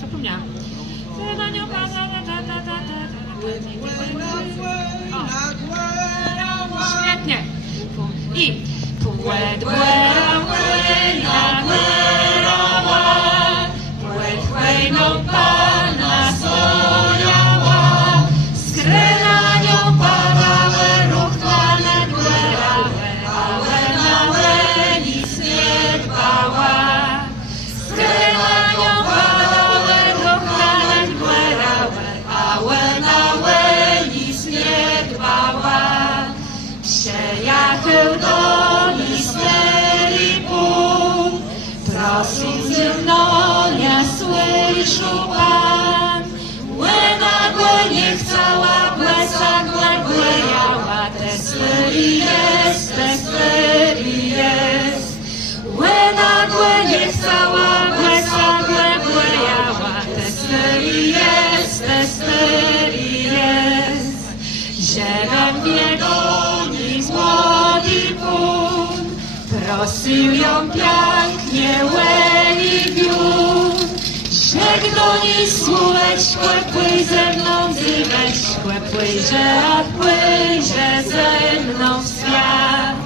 Zapomniałam. O, świetnie. I płet, błera, błena, błera, płet, błejną pana sojała, skrena nią parałe, ruchane, błera, łe, łe, nic nie dbała. Skrena nią parałe, ruchane, błera, łe, nic nie dbała. Przejechał do misterii pół, prosił ze mną, ja słyszał pan. Łena, głę, niech cała błesa, głę, jała, testerii jest. Łena, głę, niech cała błesa, głę, jała, testerii jest. Zieleń biegoni z młody pun, prosił ją pięknie, łeli biur. Rzekł do niej słóweczko, płyj ze mną zyweczko, płyjże ze mną w świat.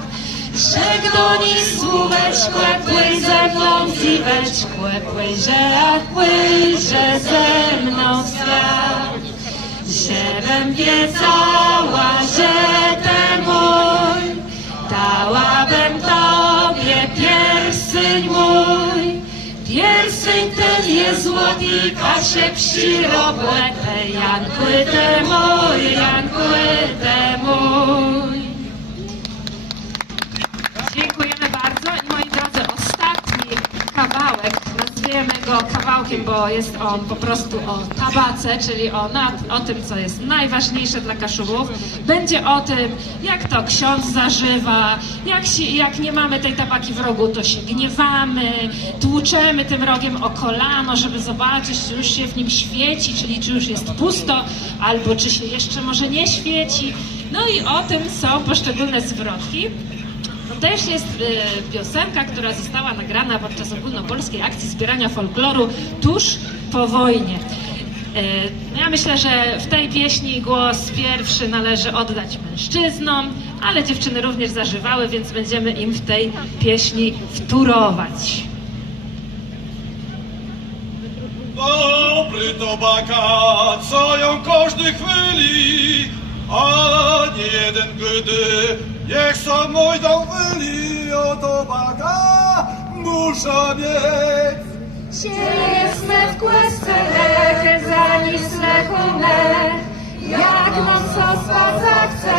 Rzekł do niej słóweczko, płyj ze mną zyweczko, płyjże ze mną w świat. Żebym wiedziała, że ten mój, dałabym tobie pierścień mój. Pierścień ten jest złoty, kasie psirobłete, Janku te mój. Dziękujemy bardzo i moi drodzy, ostatni kawałek, nazwiemy go kawałkiem, bo jest on po prostu o tabace, czyli o tym, co jest najważniejsze dla Kaszubów. Będzie o tym, jak to ksiądz zażywa, jak nie mamy tej tabaki w rogu, to się gniewamy, tłuczemy tym rogiem o kolano, żeby zobaczyć, czy już się w nim świeci, czyli czy już jest pusto, albo czy się jeszcze może nie świeci. No i o tym są poszczególne zwrotki. To też jest piosenka, która została nagrana podczas ogólnopolskiej akcji zbierania folkloru tuż po wojnie. Ja myślę, że w tej pieśni głos pierwszy należy oddać mężczyznom, ale dziewczyny również zażywały, więc będziemy im w tej pieśni wtórować. Dobry tobaka, co ją każdy chwyli, a nie jeden gdy, niech sam mój dał wyli, o tobaka muszę mieć. Siesme w kłesce lechy, zanisle humę, jak nam co zachce,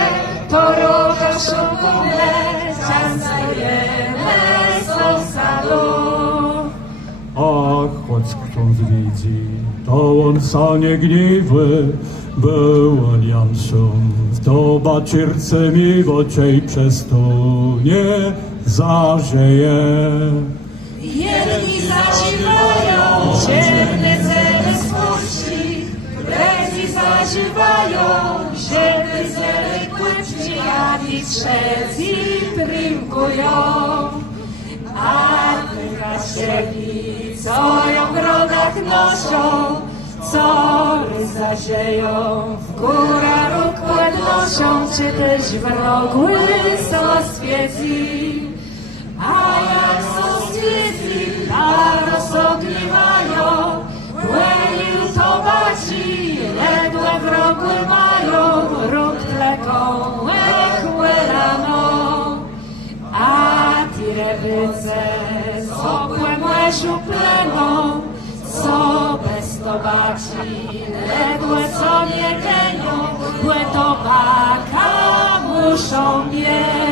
to roka szukule, czasajemy są sadu. Ach, choć ksiądz widzi, to on sa nie gniwy, był on jamszą, to bacierce mi w oczej przez to nie zazieje. Jedni zażywają ciemne cele spuści, drudzy zażywają zielne cele kłębci, a ci trzeci prymkują. A ty kasieli, co ją w rogach noszą, co zasieją, w górę róg podnoszą, czy też w rogu są świeci. A jak są świeci, na rozogniewają, łelił to baci, ledwe w rogu mają, róg tleką, łelaną. A ty rebyce z opłem łeżu pleną, co bez tobaci, ledwe co nie genią, błę tobaka muszą mieć.